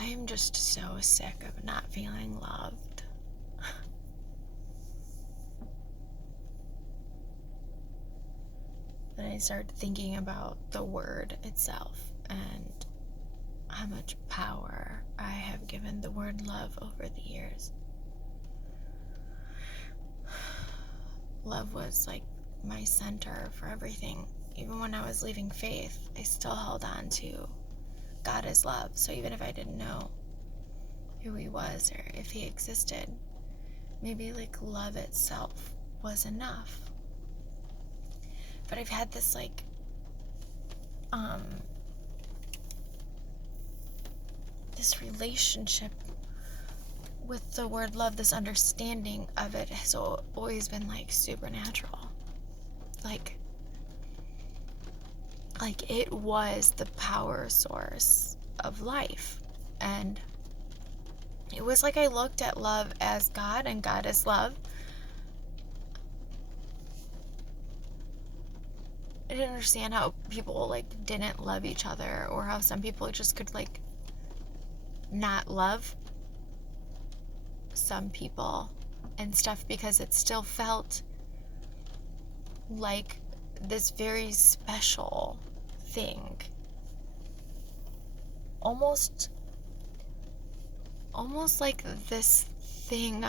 I'm just so sick of not feeling loved. Then I started thinking about the word itself and how much power I have given the word love over the years. Love was like my center for everything. Even when I was leaving faith, I still held on to God is love. So even if I didn't know who he was or if he existed, maybe like love itself was enough. But I've had this like this relationship with the word love, this understanding of it has always been like supernatural. Like it was the power source of life. And it was like I looked at love as God, and God is love. I didn't understand how people like didn't love each other, or how some people just could like not love some people and stuff, because it still felt like this very special thing. Almost like this thing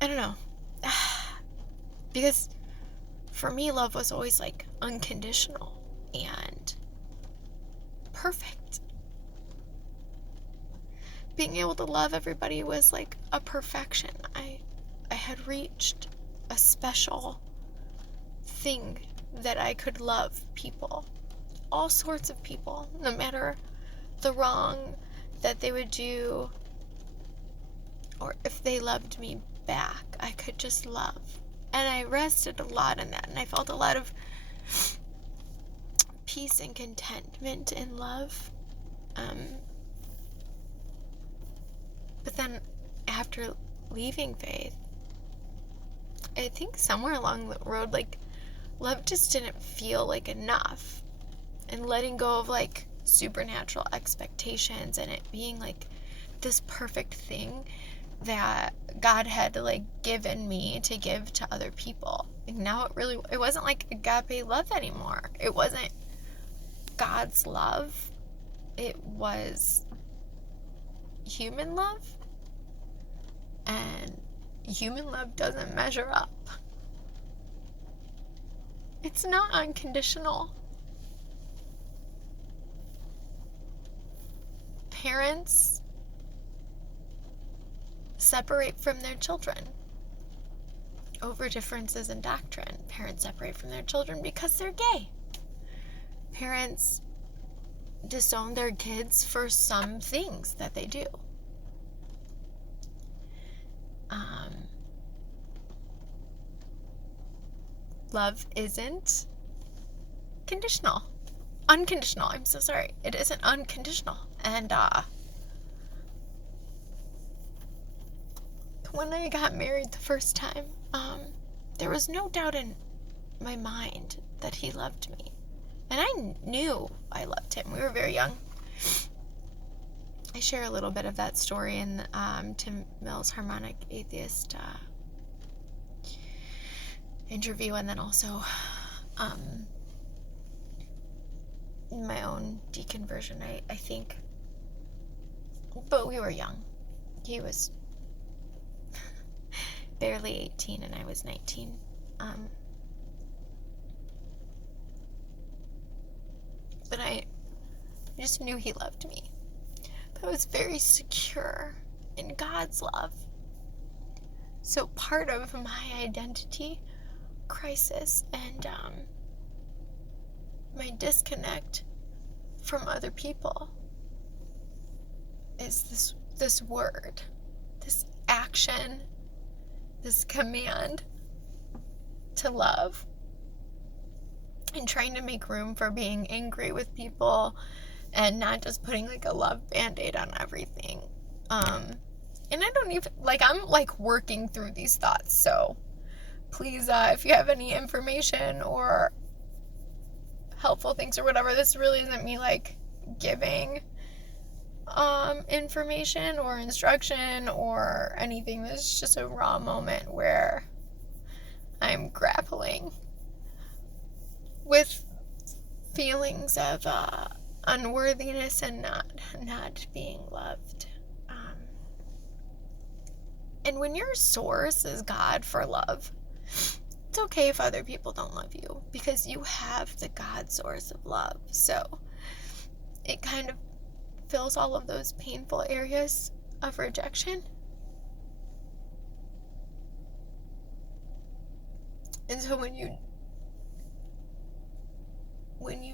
I don't know. Because for me, love was always like unconditional and perfect. Being able to love everybody was like a perfection. I had reached a special thing that I could love people, all sorts of people, no matter the wrong that they would do, or if they loved me back, I could just love. And I rested a lot in that, and I felt a lot of peace and contentment in love. But then after leaving faith, I think somewhere along the road, like, love just didn't feel like enough. And letting go of like supernatural expectations and it being like this perfect thing that God had like given me to give to other people. And now it wasn't like agape love anymore. It wasn't God's love. It was human love. And human love doesn't measure up. It's not unconditional. Parents separate from their children over differences in doctrine. Parents separate from their children because they're gay. Parents disown their kids for some things that they do. Love isn't conditional. Unconditional. I'm so sorry. It isn't unconditional. And when I got married the first time, there was no doubt in my mind that he loved me. And I knew I loved him. We were very young. I share a little bit of that story in Tim Mill's Harmonic Atheist interview, and then also in my own deconversion, I think. But we were young. He was barely 18 and I was 19. But I just knew he loved me. But I was very secure in God's love. So part of my identity crisis and my disconnect from other people is this word, this action, this command to love, and trying to make room for being angry with people and not just putting like a love band-aid on everything. And I don't even, like, I'm like working through these thoughts, so please, if you have any information or helpful things or whatever, this really isn't me like giving information or instruction or anything. This is just a raw moment where I'm grappling with feelings of unworthiness and not being loved. And when your source is God for love, it's okay if other people don't love you because you have the God source of love. So it kind of fills all of those painful areas of rejection. And so when you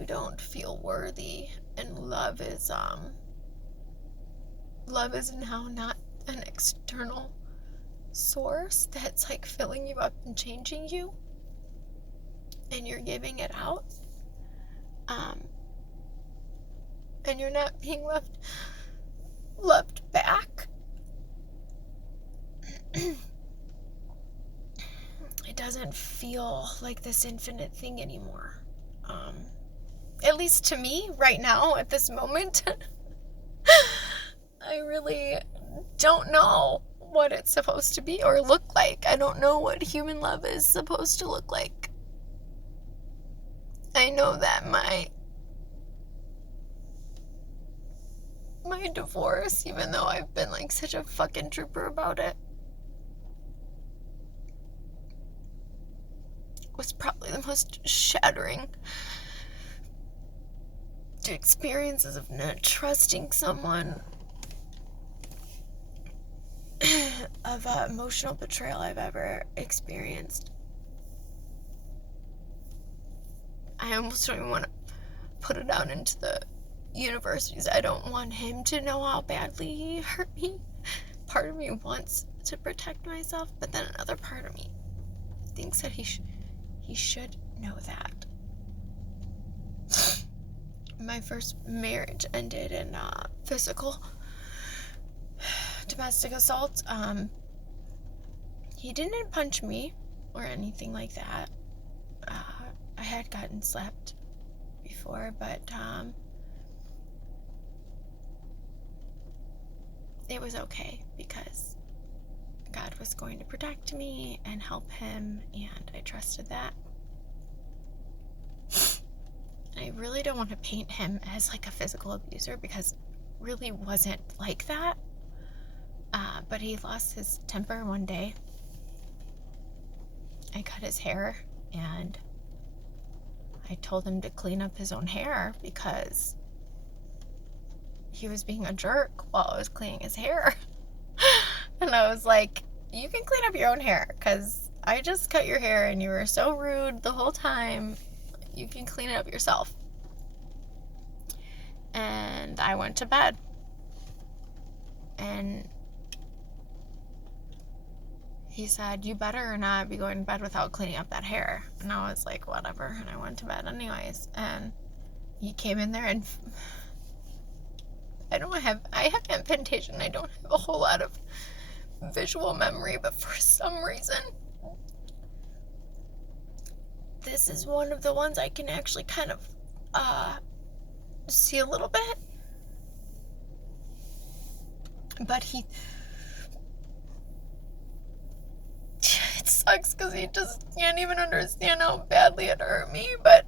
don't feel worthy, and love is now not an external source that's like filling you up and changing you, and you're giving it out, and you're not being loved back, it doesn't feel like this infinite thing anymore. At least to me right now at this moment. I really don't know what it's supposed to be or look like. I don't know what human love is supposed to look like. I know that my divorce, even though I've been like such a fucking trooper about it, was probably the most shattering experiences of not trusting someone, of emotional betrayal I've ever experienced. I almost don't even want to put it out into the universe because I don't want him to know how badly he hurt me. Part of me wants to protect myself, but then another part of me thinks that he should know that. My first marriage ended in physical domestic assault. He didn't punch me or anything like that. I had gotten slapped before, but it was okay because God was going to protect me and help him, and I trusted that. I really don't want to paint him as like a physical abuser because it really wasn't like that. But he lost his temper one day. I cut his hair and I told him to clean up his own hair because he was being a jerk while I was cleaning his hair. And I was like, you can clean up your own hair because I just cut your hair and you were so rude the whole time. You can clean it up yourself. And I went to bed. And he said, you better not be going to bed without cleaning up that hair. And I was like, whatever. And I went to bed anyways. And he came in there and I have implantation. I don't have a whole lot of visual memory, but for some reason, this is one of the ones I can actually kind of see a little bit. But it sucks because he just can't even understand how badly it hurt me, but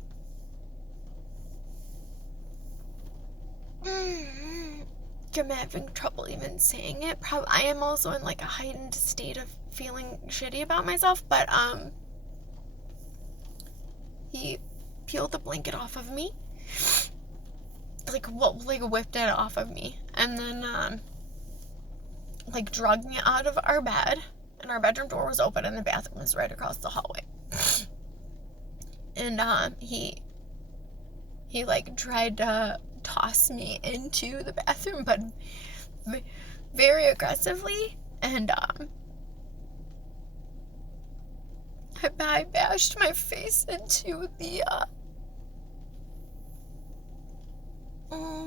I'm having trouble even saying it. I am also in like a heightened state of feeling shitty about myself, but he peeled the blanket off of me, like whipped it off of me, and then like dragged me out of our bed, and our bedroom door was open and the bathroom was right across the hallway. And he like tried to toss me into the bathroom, but very aggressively, and I bashed my face into the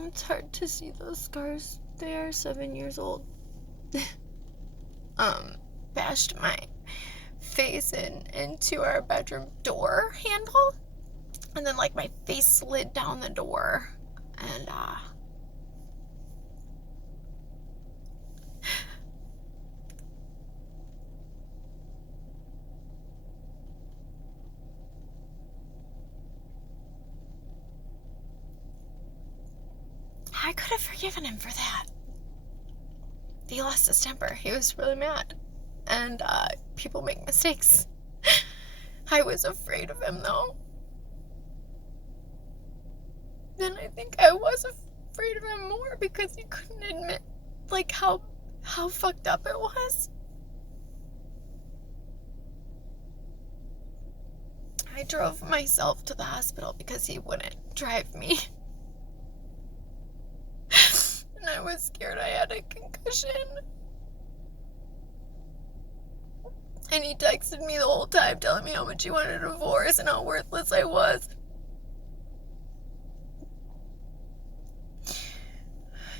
it's hard to see those scars. They are 7 years old. Bashed my face into our bedroom door handle, and then like my face slid down the door, and I could have forgiven him for that. He lost his temper. He was really mad. And people make mistakes. I was afraid of him, though. And I think I was afraid of him more because he couldn't admit, like, how fucked up it was. I drove myself to the hospital because he wouldn't drive me. And I was scared I had a concussion. And he texted me the whole time telling me how much he wanted a divorce and how worthless I was.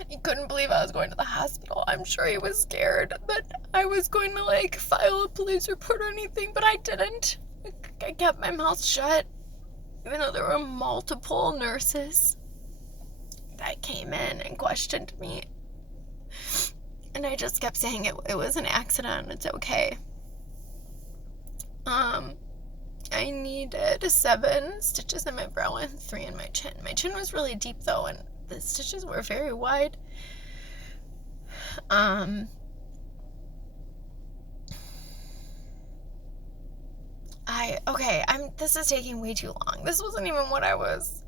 He couldn't believe I was going to the hospital. I'm sure he was scared that I was going to, like, file a police report or anything, but I didn't. I kept my mouth shut, even though there were multiple nurses that came in and questioned me. And I just kept saying it was an accident, it's okay. I needed 7 stitches in my brow and 3 in my chin. My chin was really deep though, and the stitches were very wide. This is taking way too long. This wasn't even what I was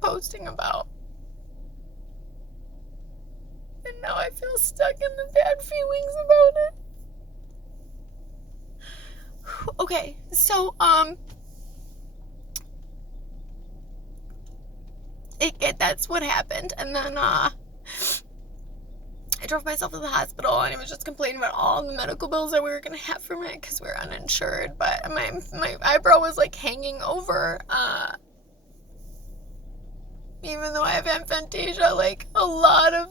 posting about. And now I feel stuck in the bad feelings about it. Okay, so, that's what happened, and then, I drove myself to the hospital, and I was just complaining about all the medical bills that we were gonna have from it, because we were uninsured, but my eyebrow was, like, hanging over, even though I have aphantasia, like, a lot of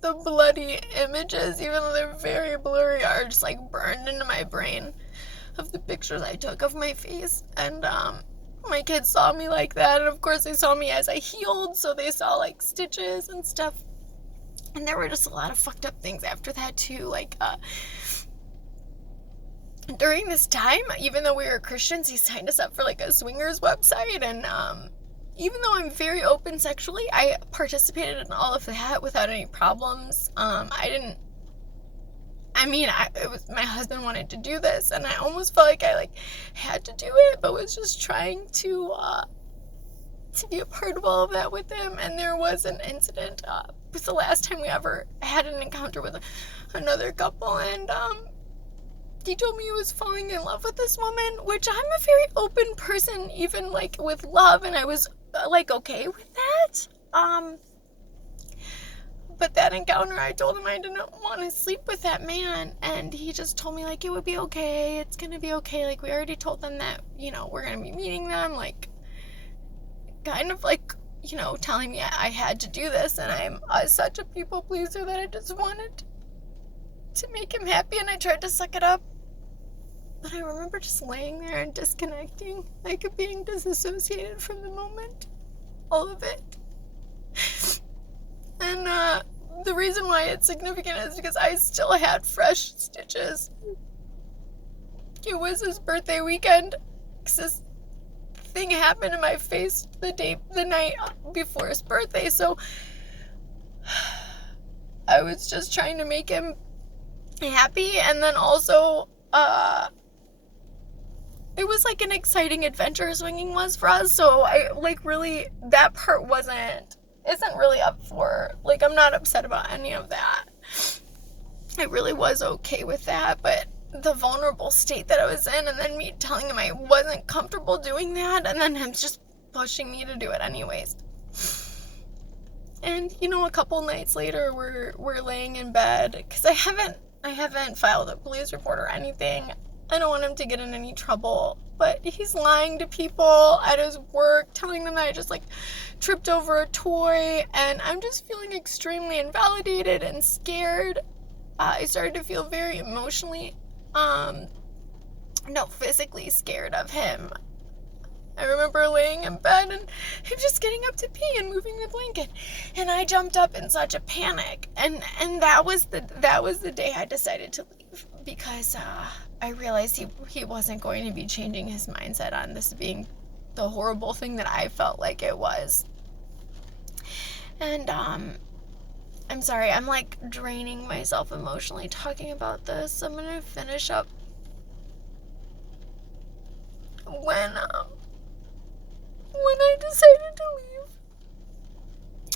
the bloody images, even though they're very blurry, are just, like, burned into my brain of the pictures I took of my face, and, my kids saw me like that, and of course they saw me as I healed, so they saw, like, stitches and stuff, and there were just a lot of fucked up things after that, too, like, during this time, even though we were Christians, he signed us up for, like, a swingers website, and, even though I'm very open sexually, I participated in all of that without any problems. It was my husband wanted to do this, and I almost felt like I had to do it, but was just trying to be a part of all of that with him. And there was an incident with the last time we ever had an encounter with another couple, and he told me he was falling in love with this woman, which I'm a very open person, even like with love, and I was like okay with that. But that encounter, I told him I didn't want to sleep with that man, and he just told me, like, it would be okay, it's gonna be okay, like, we already told them that, we're gonna be meeting them, like, kind of, like, telling me I had to do this, and I'm such a people pleaser that I just wanted to make him happy, and I tried to suck it up, but I remember just laying there and disconnecting, like, being disassociated from the moment, all of it. And the reason why it's significant is because I still had fresh stitches. It was his birthday weekend, because this thing happened in my face the night before his birthday, so I was just trying to make him happy, and then also, it was like an exciting adventure swinging was for us, so I, like, really, that part isn't really up for, like, I'm not upset about any of that. I really was okay with that, but the vulnerable state that I was in, and then me telling him I wasn't comfortable doing that, and then him just pushing me to do it anyways. And, a couple nights later, we're laying in bed, because I haven't filed a police report or anything. I don't want him to get in any trouble, but he's lying to people at his work, telling them that I just, like, tripped over a toy, and I'm just feeling extremely invalidated and scared. I started to feel very emotionally no, physically scared of him. I remember laying in bed and him just getting up to pee and moving the blanket, and I jumped up in such a panic. And that was the day I decided to leave, because I realized he wasn't going to be changing his mindset on this being the horrible thing that I felt like it was. And I'm sorry, I'm like draining myself emotionally talking about this. I'm gonna finish up when I decided to leave.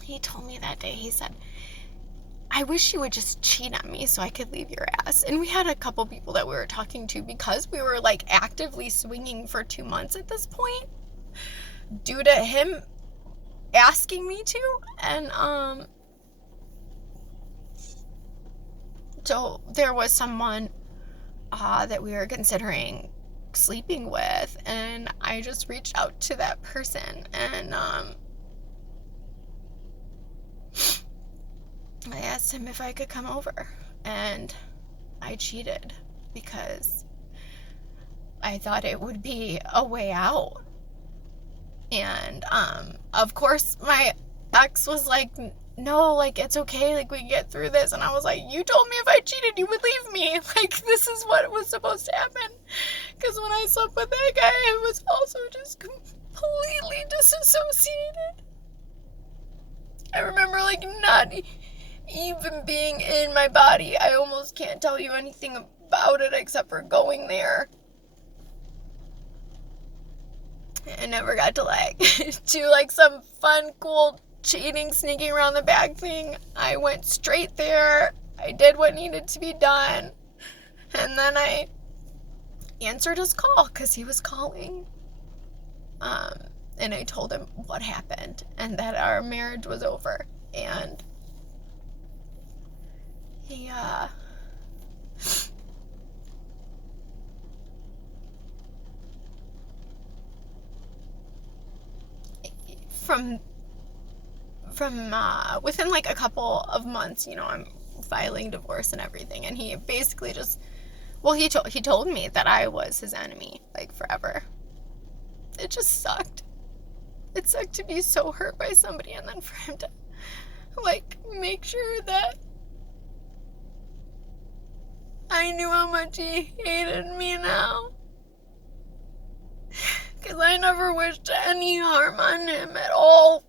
He told me that day, he said, I wish you would just cheat on me so I could leave your ass. And we had a couple people that we were talking to, because we were like actively swinging for 2 months at this point, due to him asking me to. And so there was someone that we were considering sleeping with, and I just reached out to that person, and I asked him if I could come over, and I cheated because I thought it would be a way out. And of course my ex was like, no, like, it's okay, like, we can get through this. And I was like, you told me if I cheated you would leave me, like, this is what was supposed to happen. Because when I slept with that guy, I was also just completely disassociated. I remember, like, not even being in my body. I almost can't tell you anything about it except for going there. I never got to, like, do, like, some fun, cool cheating, sneaking around the back thing. I went straight there. I did what needed to be done. And then I answered his call because he was calling. And I told him what happened and that our marriage was over. And he, from within like a couple of months, you know, I'm filing divorce and everything, and he basically just, well, he told me that I was his enemy, like, forever. It just sucked. It sucked to be so hurt by somebody, and then for him to, like, make sure that I knew how much he hated me now. Because I never wished any harm on him at all.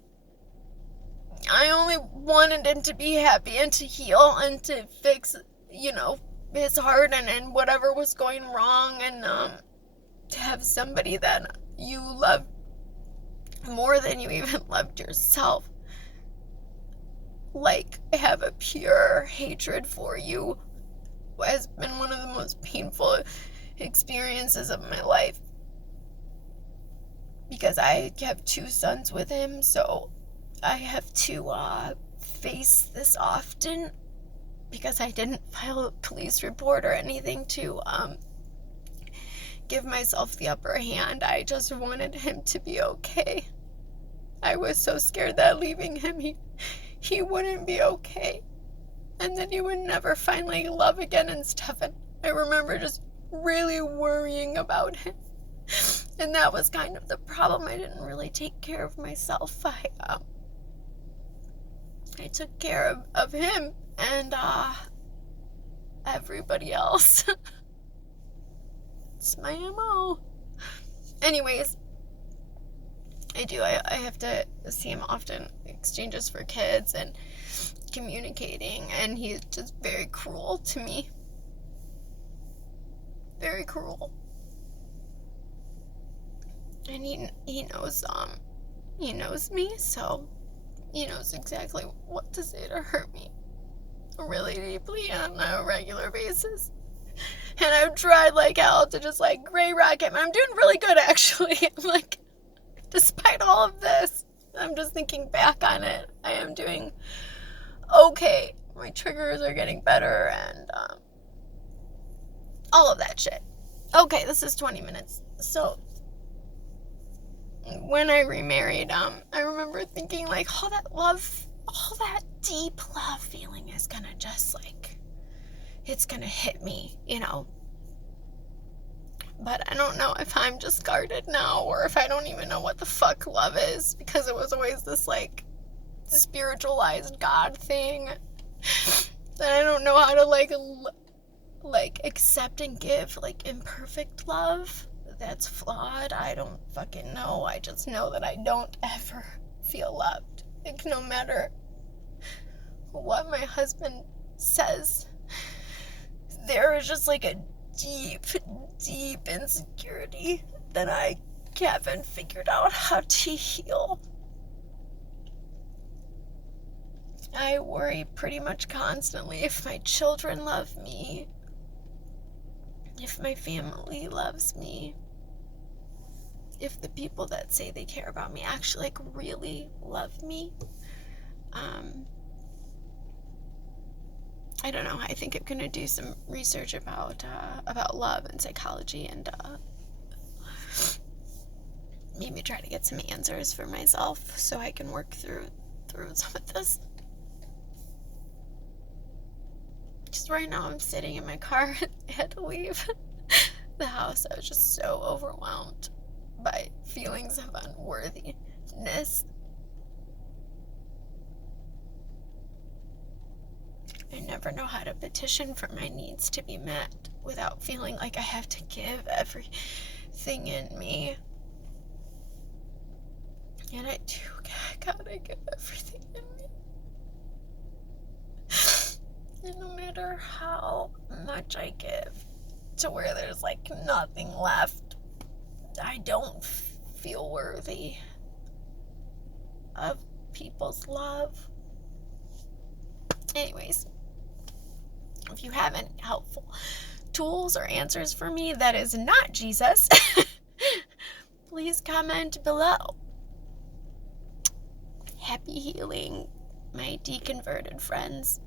I only wanted him to be happy and to heal and to fix, you know, his heart and whatever was going wrong, and to have somebody that you love more than you even loved yourself, like, have a pure hatred for you, has been one of the most painful experiences of my life. Because I have 2 sons with him, so I have to face this often, because I didn't file a police report or anything to give myself the upper hand. I just wanted him to be okay. I was so scared that leaving him, he wouldn't be okay, and that he would never finally love again and stuff. And I remember just really worrying about him. And that was kind of the problem. I didn't really take care of myself. I took care of him and everybody else. It's my MO. Anyways, I have to see him often, exchanges for kids and communicating, and he's just very cruel to me. Very cruel. And he knows me, so he knows exactly what to say to hurt me really deeply on a regular basis. And I've tried like hell to just like gray rock him. I'm doing really good, actually. I'm like, despite all of this, I'm just thinking back on it, I am doing okay. My triggers are getting better, and all of that shit. Okay, this is 20 minutes. So when I remarried, I remember thinking, like, all that deep love feeling is gonna just, like, it's gonna hit me, you know, But I don't know if I'm just guarded now or if I don't even know what the fuck love is, because it was always this like spiritualized God thing that I don't know how to like accept and give like imperfect love that's flawed. I don't fucking know. I just know that I don't ever feel loved. Like, no matter what my husband says, there is just like a deep, deep insecurity that I haven't figured out how to heal. I worry pretty much constantly if my children love me, if my family loves me, if the people that say they care about me actually like really love me. I don't know. I think I'm gonna do some research about love and psychology, and maybe try to get some answers for myself so I can work through some of this. Just right now, I'm sitting in my car. I had to leave the house. I was just so overwhelmed by feelings of unworthiness. I never know how to petition for my needs to be met without feeling like I have to give everything in me. And I do gotta give everything in me. And no matter how much I give to where there's like nothing left, I don't feel worthy of people's love. Anyways, if you have any helpful tools or answers for me that is not Jesus, please comment below. Happy healing, my deconverted friends.